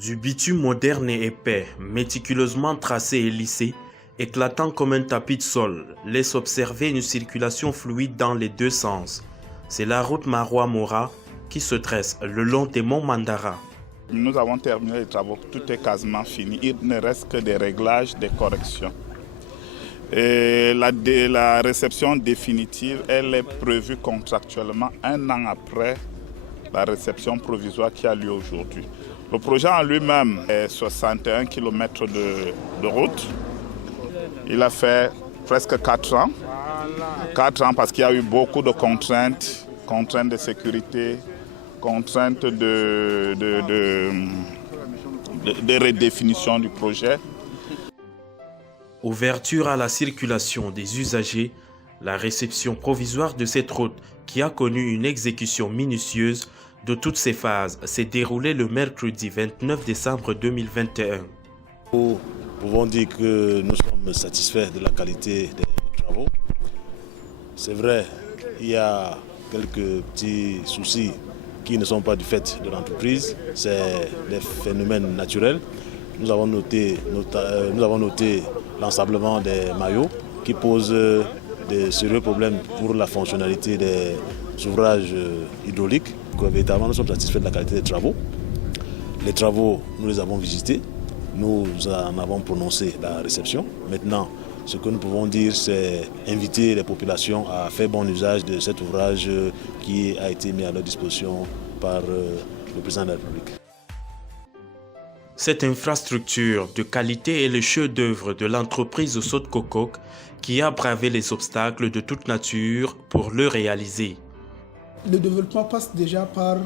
Du bitume moderne et épais, méticuleusement tracé et lissé, éclatant comme un tapis de sol, laisse observer une circulation fluide dans les deux sens. C'est la route Maroua-Mora qui se dresse le long des monts Mandara. Nous avons terminé les travaux, tout est quasiment fini. Il ne reste que des réglages, des corrections. Et la réception définitive, elle est prévue contractuellement 1 an après la réception provisoire qui a lieu aujourd'hui. Le projet en lui-même est 61 km de route. Il a fait presque 4 ans. 4 ans parce qu'il y a eu beaucoup de contraintes de sécurité, contraintes de redéfinition du projet. Ouverture à la circulation des usagers, la réception provisoire de cette route qui a connu une exécution minutieuse de toutes ses phases s'est déroulée le mercredi 29 décembre 2021. Nous pouvons dire que nous sommes satisfaits de la qualité des travaux. C'est vrai, il y a quelques petits soucis qui ne sont pas du fait de l'entreprise, c'est des phénomènes naturels. Nous avons noté l'ensablement des maillots qui posent de sérieux problèmes pour la fonctionnalité des ouvrages hydrauliques. Donc, véritablement, nous sommes satisfaits de la qualité des travaux. Les travaux, nous les avons visités, nous en avons prononcé la réception. Maintenant, ce que nous pouvons dire, c'est inviter les populations à faire bon usage de cet ouvrage qui a été mis à leur disposition par le président de la République. Cette infrastructure de qualité est le chef-d'œuvre de l'entreprise Sot-Kokok qui a bravé les obstacles de toute nature pour le réaliser. Le développement passe déjà par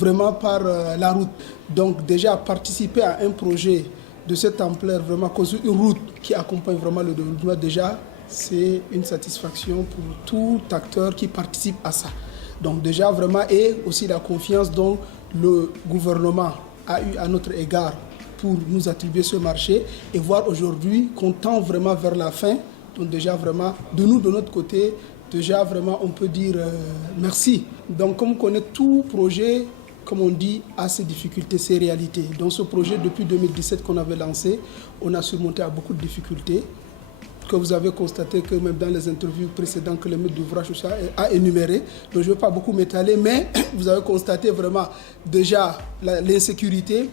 la route. Donc déjà participer à un projet de cette ampleur, vraiment construire une route qui accompagne vraiment le développement, déjà c'est une satisfaction pour tout acteur qui participe à ça. Donc déjà vraiment, et aussi la confiance dont le gouvernement a eu à notre égard pour nous attribuer ce marché et voir aujourd'hui qu'on tend vraiment vers la fin. Donc déjà vraiment, de nous, de notre côté, déjà vraiment on peut dire merci. Donc comme on connaît tout projet, comme on dit, a ses difficultés, ses réalités. Donc ce projet depuis 2017 qu'on avait lancé, on a surmonté à beaucoup de difficultés que vous avez constaté que même dans les interviews précédentes que le maître d'ouvrage a énuméré. Donc je ne vais pas beaucoup m'étaler, mais vous avez constaté vraiment déjà l'insécurité.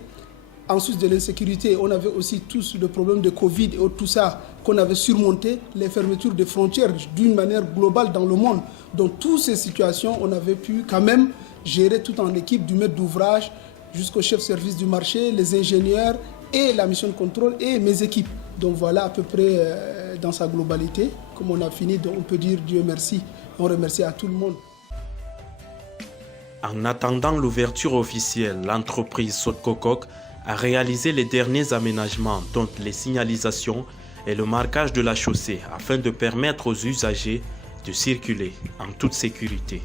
Ensuite de l'insécurité, on avait aussi tous le problème de Covid et tout ça qu'on avait surmonté, les fermetures des frontières d'une manière globale dans le monde. Donc toutes ces situations, on avait pu quand même gérer tout en équipe, du maître d'ouvrage jusqu'au chef service du marché, les ingénieurs et la mission de contrôle et mes équipes. Donc voilà à peu près dans sa globalité, comme on a fini, donc on peut dire Dieu merci. On remercie à tout le monde. En attendant l'ouverture officielle, l'entreprise Sot-Kokok a réalisé les derniers aménagements, dont les signalisations et le marquage de la chaussée, afin de permettre aux usagers de circuler en toute sécurité.